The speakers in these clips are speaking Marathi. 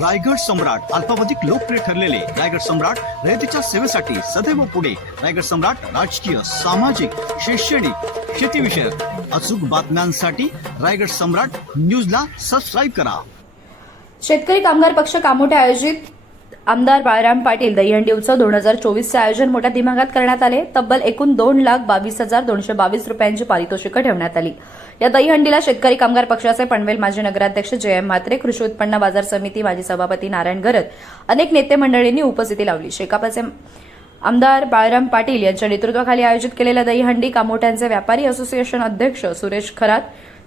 रायगड सम्राट अल्पावधिक लोकप्रिय ठरलेले रायगड सम्राट रयतेच्या सेवेसाठी सदैव पुढे. रायगड सम्राट राजकीय सामाजिक शैक्षणिक शेतीविषयक अचूक बातम्यांसाठी रायगड सम्राट न्यूजला सबस्क्राईब करा. शेतकरी कामगार पक्ष कामोठे आयोजित आमदार बाळराम पाटील दहीहंडी उत्सव दोन हजार चोवीसचे आयोजन मोठ्या दिमागात करण्यात आले. तब्बल एकूण दोन लाख बावीस हजार दोनशे बावीस रुपयांची पारितोषिकं ठेवण्यात आली. या दहीहंडीला शेतकरी कामगार पक्षाचे पनवेल माजी नगराध्यक्ष जयम म्हात्रे कृषी उत्पन्न बाजार समिती माजी सभापती नारायण गरत अनेक नेते मंडळींनी उपस्थिती लावली. शेकापचे आमदार बाळराम पाटील यांच्या नेतृत्वाखाली आयोजित केलेल्या दहीहंडी कामोठ्यांचे व्यापारी असोसिएशन अध्यक्ष सुरेश खरात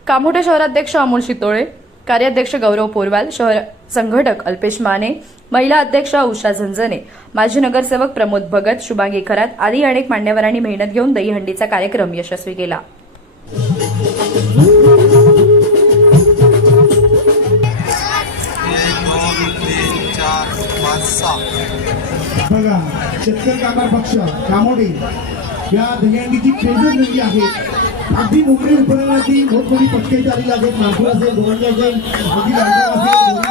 कामोठे शहराध्यक्ष अमोल शितोळे कार्याध्यक्ष गौरव पोरवाल शहर संघटक अल्पेश माने महिला अध्यक्ष उषा झंझने माजी नगरसेवक प्रमोद भगत शुभांगी खरात आदी अनेक मान्यवरांनी मेहनत घेऊन दहीहंडीचा कार्यक्रम यशस्वी केला. बघा शेतकरी कामगार पक्ष कामोडे या दहीहंडीची ट्रेजर झालेली आहे अगदी मुंबई उपनगरातील मोठमोठी पक्षे चाललेली आहेत नागपूर असेल गोवंडी असेल अगदी असेल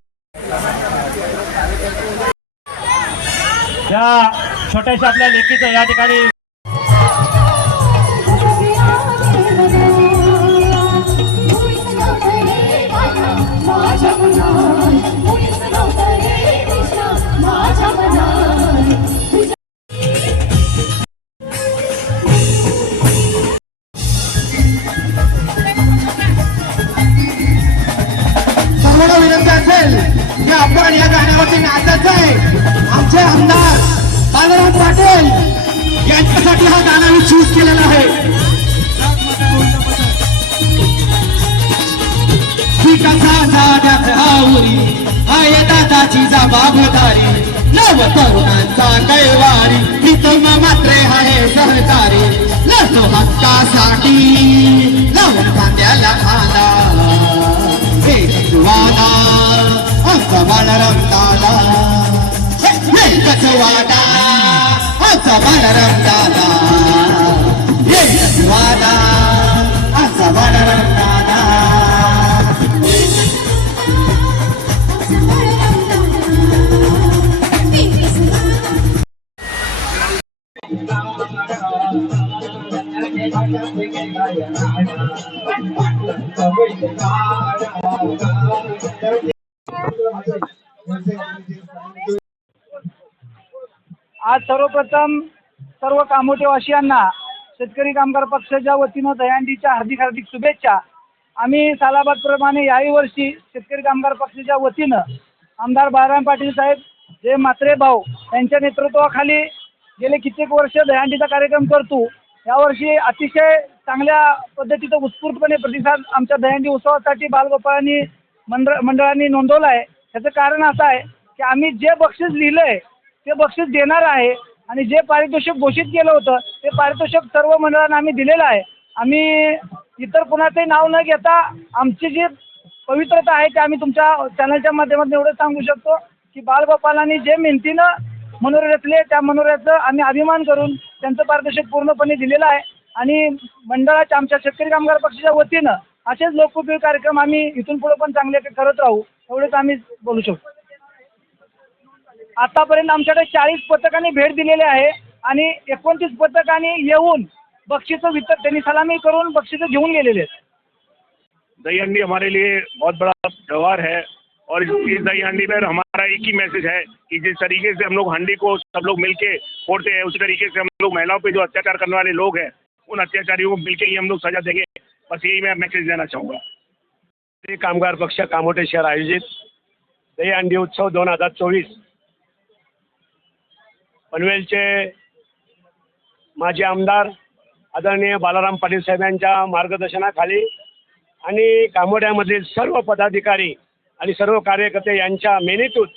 या छोट्याशा आपल्या लेकीचं या ठिकाणी चूज केलेला आहे. ही कथा दादाच आवरी आय दादाची जबाबदारी. नव तरुणांचा कैवारी मी तुम मात्र आहे सहकारी. लढतो हक्कासाठी लावून खांद्याला खांदा. हे वादा आमचा बाळराम दादा हे वादा आमचा बाळराम दादा हे वादा आज सर्वप्रथम सर्व कामोटेवासियांना शेतकरी कामगार पक्षाच्या वतीनं दहीहंडीच्या हार्दिक हार्दिक शुभेच्छा. आम्ही सालाबादप्रमाणे याही वर्षी शेतकरी कामगार पक्षाच्या वतीनं आमदार बाळाराम पाटील साहेब जे म्हात्रे भाऊ यांच्या नेतृत्वाखाली गेले कित्येक वर्ष दहीहंडीचा कार्यक्रम करतो यावर्षी अतिशय चांगल्या पद्धतीचा उत्स्फूर्तपणे प्रतिसाद आमच्या दहीहंडी उत्सवासाठी बालगोपाळांनी मंडळ मंडळांनी नोंदवला आहे त्याचं कारण असं आहे की आम्ही जे बक्षीस लिहिलं आहे ते बक्षीस देणार आहे. आणि जे पारितोषिक घोषित केलं होतं ते पारितोषिक सर्व मंडळांना आम्ही दिलेलं आहे. आम्ही इतर कुणाचंही नाव न घेता आमची जी पवित्रता आहे ते आम्ही तुमच्या चॅनलच्या माध्यमातून एवढं सांगू शकतो की बालगोपालांनी जे मेहनतीनं मनोरे रचले त्या मनोऱ्याचं आम्ही अभिमान करून त्यांचं पारितोषिक पूर्णपणे दिलेलं आहे. आणि मंडळाच्या आमच्या शेतकरी कामगार पक्षाच्या वतीनं असेच लोकप्रिय कार्यक्रम आम्ही इथून पुढे पण चांगले करत राहू एवढंच आम्ही बोलू शकतो. आतापर्यंत आमच्याकडे चाळीस पथकांनी भेट दिलेली आहे आणि एकोणतीस पथकांनी येऊन बक्षिसं वितरण त्यांनी सलामी करून बक्षिसं घेऊन गेलेले आहेत. दही हंडी हमारे लिए बहुत बड़ा त्यौहार है और इस इस दही हंडी में हमारा एक ही मैसेज है कि जिस तरीके से हम लोग हंडी को सब लोग मिलके फोड़ते हैं उसी तरीके से हम लोग महिलाओं पे जो अत्याचार करने वाले लोग हैं उन अत्याचारियों को मिलके ही हम लोग सजा देंगे। बस यही मैं मैसेज देना चाहूँगा। ते कामगार पक्ष कामोठे शहर आयोजित। दहीहंडी उत्सव दोन हजार चोवीस पनवेलचे माजी आमदार आदरणीय बालाराम पाटील साहेबांच्या मार्गदर्शनाखाली आणि कामोड्यामधील सर्व पदाधिकारी आणि सर्व कार्यकर्ते यांच्या मेहनतीतून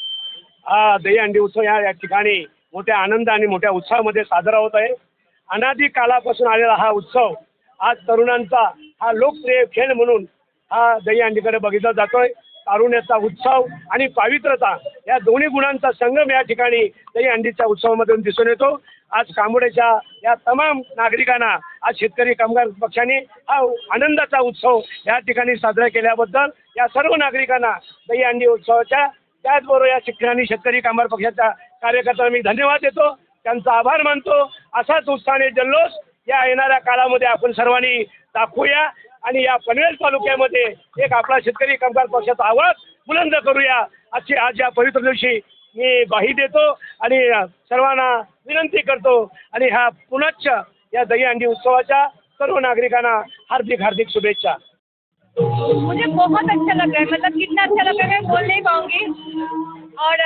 हा दहीहंडी उत्सव या या ठिकाणी मोठ्या आनंद आणि मोठ्या उत्साहामध्ये साजरा होत आहे. अनादी कालापासून आलेला हा उत्सव आज तरुणांचा हा लोकप्रिय खेळ म्हणून हा दहीहंडीकडे बघितला जातोय. तारुण्याचा उत्सव आणि पावित्रता या दोन्ही गुणांचा संगम या ठिकाणी दहीहंडीच्या उत्सवामधून दिसून येतो. आज कांबोड्याच्या या तमाम नागरिकांना आज शेतकरी कामगार पक्षाने हा आनंदाचा उत्सव या ठिकाणी साजरा केल्याबद्दल या सर्व नागरिकांना दहीहंडी उत्सवाच्या त्याचबरोबर या ठिकाणी शेतकरी कामगार पक्षाच्या कार्यकर्त्यांना मी धन्यवाद देतो. त्यांचा आभार मानतो. असाच उत्साहाने जल्लोष या येणाऱ्या काळामध्ये आपण सर्वांनी दाखवूया. आणि या पनवेल तालुक्यामध्ये एक आपला शेतकरी कामगार पक्षाचा आवाज बुलंद करूया. आजची आज या पवित्र दिवशी मी ग्वाही देतो आणि सर्वांना विनंती करतो. आणि ह्या पुनश्च या दहीहंडी उत्सवाच्या सर्व नागरिकांना हार्दिक हार्दिक शुभेच्छा. मुझे बहुत अच्छा लग रहा है। मतलब कितना अच्छा लग रहा है। मैं बोल नहीं पाऊंगी। और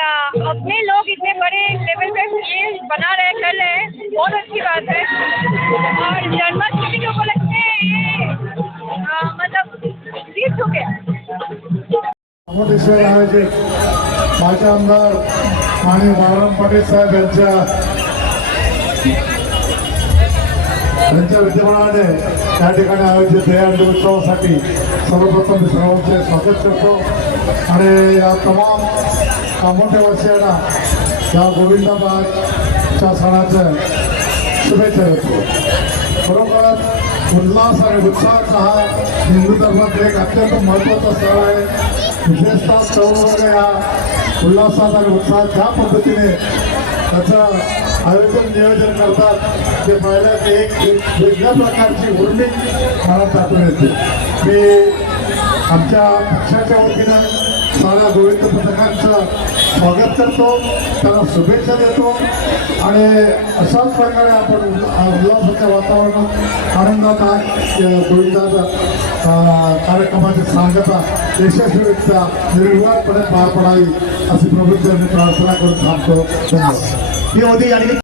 अपने लोग इतने बड़े लेवल पे ये बना रहे कर रहे हैं। बहुत अच्छी बात है। और जन्माष्टमी के ऊपर मतलब आयोजित आमदार आणि बाळराम पाटील साहेब यांच्या त्यांच्या विद्यमानाने या ठिकाणी आयोजित दहीहंडी उत्सवासाठी सर्वप्रथम मी सर्वांचे स्वागत करतो. आणि या तमाम कामोठेवासियांना या गोविंदाबादच्या सणाचं शुभेच्छा देतो. खरोखरच उल्हास आणि उत्साहाचा हा हिंदू धर्मात एक अत्यंत महत्त्वाचा सण आहे. विशेषतः तरुण या हा उल्हासात आणि उत्साहात ज्या पद्धतीने त्याचं आयोजन नियोजन करतात ते पाहिलं की एक एक वेगळ्या प्रकारची उर्मी मला त्यातून येते. मी आमच्या पक्षाच्या वतीनं साऱ्या गोविंद पथकांचं स्वागत करतो. त्यांना शुभेच्छा देतो. आणि अशाच प्रकारे आपण उल्हासाच्या वातावरणात आनंदात आहे या गोविंदाचा कार्यक्रमाची सांगता यशस्वीरित्या निर्विवादपणे पार पडावी अशी प्रवृत्ती प्रार्थना करून थांबतो. धन्यवाद. ही होती आणि